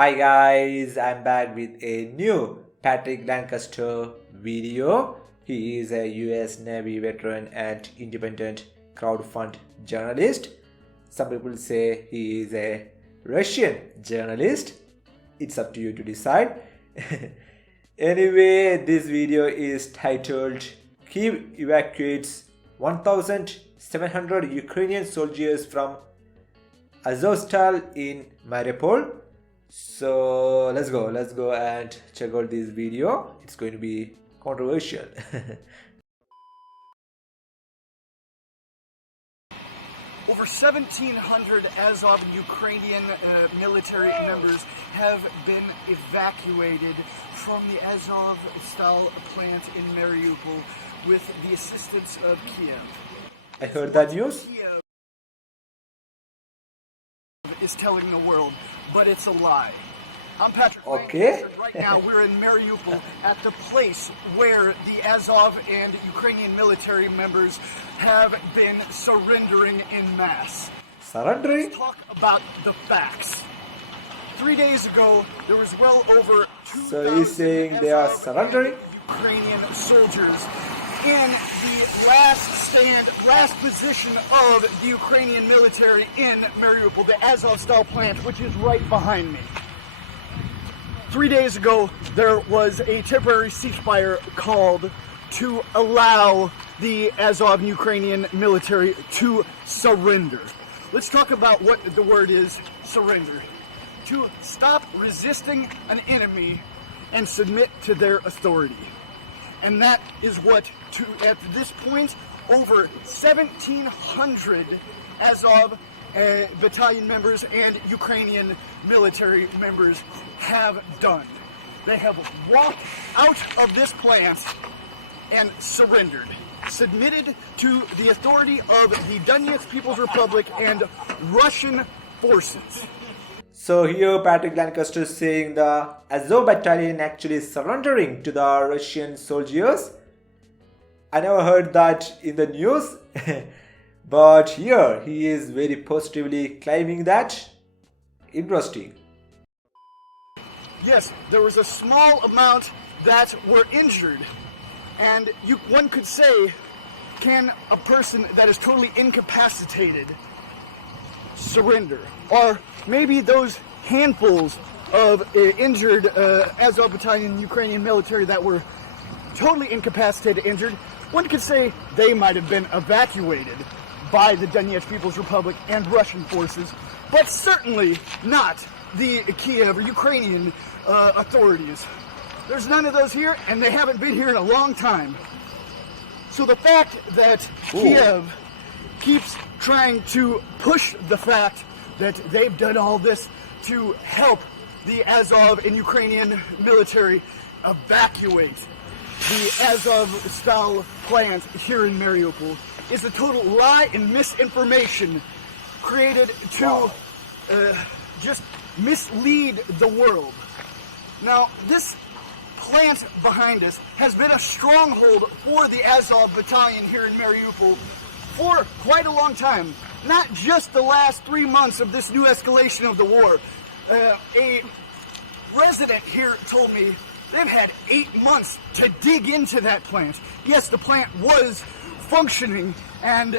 Hi guys, I'm back with a new Patrick Lancaster video. He is a US Navy veteran and independent crowdfund journalist. Some people say he is a Russian journalist. It's up to you to decide. Anyway, this video is titled Kyiv evacuates 1,700 Ukrainian soldiers from Azovstal in Mariupol. So let's go and check out this video. It's going to be controversial. Over 1,700 Azov Ukrainian military members have been evacuated from the Azovstal plant in Mariupol with the assistance of Kyiv. I heard that news. Kyiv is telling the world, but it's a lie. I'm Patrick. Okay. Right now we're in Mariupol at the place where the Azov and Ukrainian military members have been surrendering in mass. Surrendering? Let's talk about the facts. 3 days ago, there was well over 2,000 So he's saying they are surrendering? Ukrainian soldiers in the last position of the Ukrainian military in Mariupol, the Azovstal plant, which is right behind me. 3 days ago, there was a temporary ceasefire called to allow the Azov Ukrainian military to surrender. Let's talk about what the word is, surrender. To stop resisting an enemy and submit to their authority. And that is what, at this point, over 1,700 Azov battalion members and Ukrainian military members have done. They have walked out of this plant and surrendered, submitted to the authority of the Donetsk People's Republic and Russian forces. So here Patrick Lancaster is saying the Azov battalion actually surrendering to the Russian soldiers. I never heard that in the news. But here he is very positively claiming that. Interesting. Yes, there was a small amount that were injured. And one could say, can a person that is totally incapacitated surrender? Or maybe those handfuls of injured Azov battalion Ukrainian military that were totally incapacitated, injured, one could say they might have been evacuated by the Donetsk People's Republic and Russian forces, but certainly not the Kyiv or Ukrainian authorities. There's none of those here, and they haven't been here in a long time. So the fact that Kyiv keeps trying to push the fact that they've done all this to help the Azov and Ukrainian military evacuate the Azovstal plant here in Mariupol is a total lie and misinformation created to just mislead the world. Now, this plant behind us has been a stronghold for the Azov battalion here in Mariupol for quite a long time. Not just the last 3 months of this new escalation of the war. A resident here told me they've had 8 months to dig into that plant. Yes, the plant was functioning and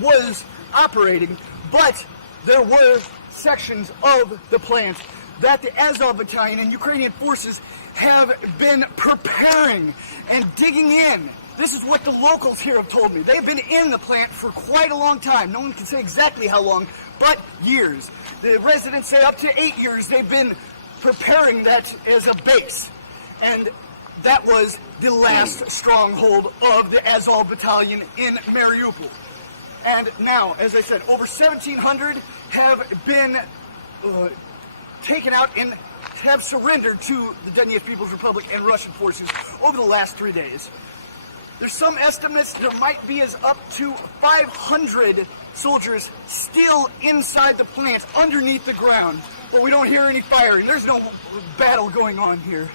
was operating, but there were sections of the plant that the Azov battalion and Ukrainian forces have been preparing and digging in. This is what the locals here have told me. They've been in the plant for quite a long time. No one can say exactly how long, but years. The residents say up to 8 years they've been preparing that as a base. And that was the last stronghold of the Azov battalion in Mariupol. And now, as I said, over 1,700 have been taken out and have surrendered to the Donetsk People's Republic and Russian forces over the last 3 days. There's some estimates there might be as up to 500 soldiers still inside the plant, underneath the ground, but we don't hear any firing. There's no battle going on here.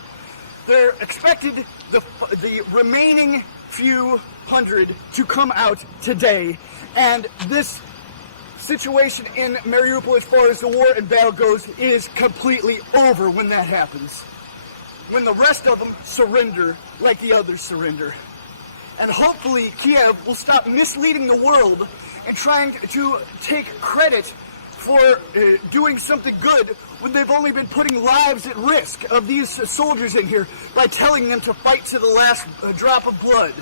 They're expected, the remaining few hundred, to come out today, and this situation in Mariupol as far as the war and battle goes is completely over when that happens. When the rest of them surrender like the others surrender. And hopefully Kyiv will stop misleading the world and trying to take credit for doing something good when they've only been putting lives at risk of these soldiers in here by telling them to fight to the last drop of blood.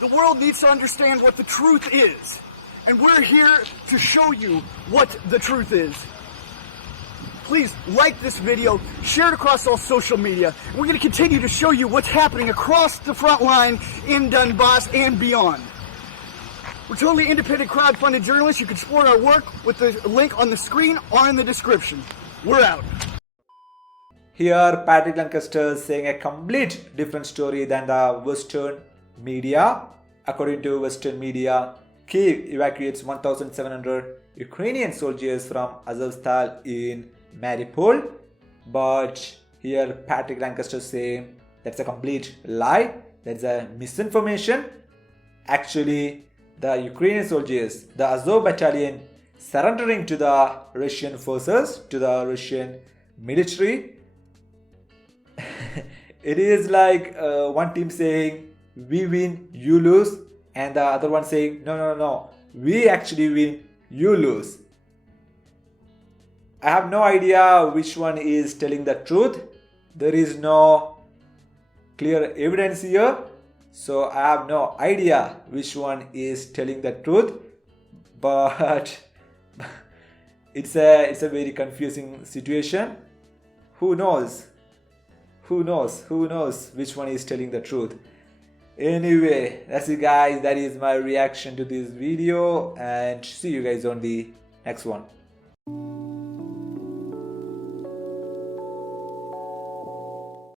The world needs to understand what the truth is. And we're here to show you what the truth is. Please like this video, share it across all social media. We're going to continue to show you what's happening across the front line in Donbass and beyond. We're totally independent crowdfunded journalists. You can support our work with the link on the screen or in the description. We're out. Here, Patrick Lancaster is saying a complete different story than the Western media. According to Western media, Kyiv evacuates 1,700 Ukrainian soldiers from Azovstal in Mariupol. But here, Patrick Lancaster is saying that's a complete lie. That's a misinformation. Actually, the Ukrainian soldiers, the Azov battalion, surrendering to the Russian forces, to the Russian military. It is like one team saying, we win, you lose, and the other one saying, no, we actually win, you lose. I have no idea which one is telling the truth. There is no clear evidence here. So I have no idea which one is telling the truth, but it's a very confusing situation. Who knows? Who knows which one is telling the truth? Anyway, that's it guys. That is my reaction to this video, and see you guys on the next one.